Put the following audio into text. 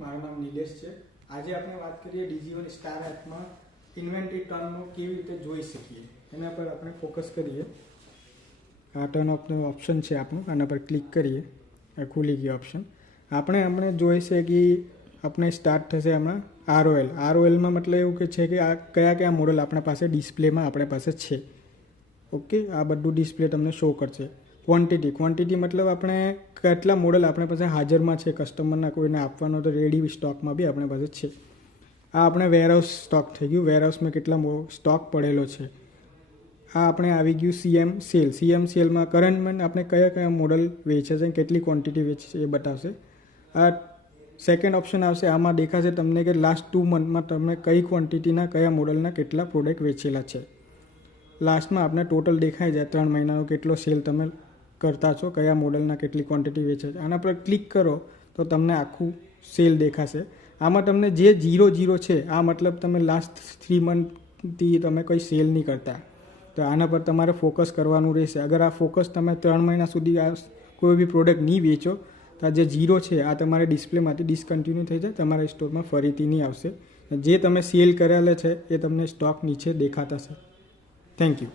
મારું નામ નિલેશ છે. આજે આપણે વાત કરીએ ડિજીવન સ્ટાર એપમાં ઇન્વેન્ટરી ટર્નનો કેવી રીતે જોઈ શકીએ એના પર આપણે ફોકસ કરીએ. આ ટર્ન ઓપ્શન છે આપણું, આના પર ક્લિક કરીએ, આ ખુલી ગયો ઓપ્શન. આપણે જોઈ છે કે આપણે સ્ટાર્ટ થશે હમણાં આરઓએલમાં મતલબ એવું કે છે કે આ કયા મોડલ આપણા પાસે ડિસ્પ્લેમાં આપણા પાસે છે. ઓકે, આ બધું ડિસ્પ્લે તમને શો કરશે. ક્વોન્ટિટી મતલબ આપણે કેટલા મોડલ આપણા પાસે હાજરમાં છે, કસ્ટમરના કોઈને આપવાનો તો રેડી સ્ટોકમાં બી આપણા પાસે છે. આ આપણે વેરહાઉસ સ્ટોક થઈ ગયું, વેરહાઉસમાં કેટલા સ્ટોક પડેલો છે. આ આપણે આવી ગયું સીએમ સેલમાં કરંટમાં આપણે કયા મોડલ વેચે છે, કેટલી ક્વોન્ટિટી વેચે છે એ બતાવશે. આ સેકન્ડ ઓપ્શન આવશે, આમાં દેખાશે તમને કે લાસ્ટ 2 મંથમાં તમે કઈ ક્વોન્ટિટીના કયા મોડલના કેટલા પ્રોડક્ટ વેચેલા છે. લાસ્ટમાં આપણે ટોટલ દેખાઈ જાય 3 મહિનાનો કેટલો સેલ તમે કરતા છો, કયા મોડલના કેટલી ક્વોન્ટિટી વેચે છે. આના પર ક્લિક કરો તો તમને આખું સેલ દેખાશે. આમાં તમને જે 0 છે આ મતલબ તમે લાસ્ટ 3 મંથથી તમે કોઈ સેલ નહીં કરતા, તો આના પર તમારે ફોકસ કરવાનું રહેશે. અગર આ ફોકસ તમે 3 મહિના સુધી આ કોઈ બી પ્રોડક્ટ નહીં વેચો તો આ જે 0 છે આ તમારે ડિસ્પ્લેમાંથી ડિસકન્ટિન્યુ થઈ જાય, તમારા સ્ટોરમાં ફરીથી નહીં આવશે. જે તમે સેલ કરેલા છે એ તમને સ્ટોક નીચે દેખાતા છે. Thank you.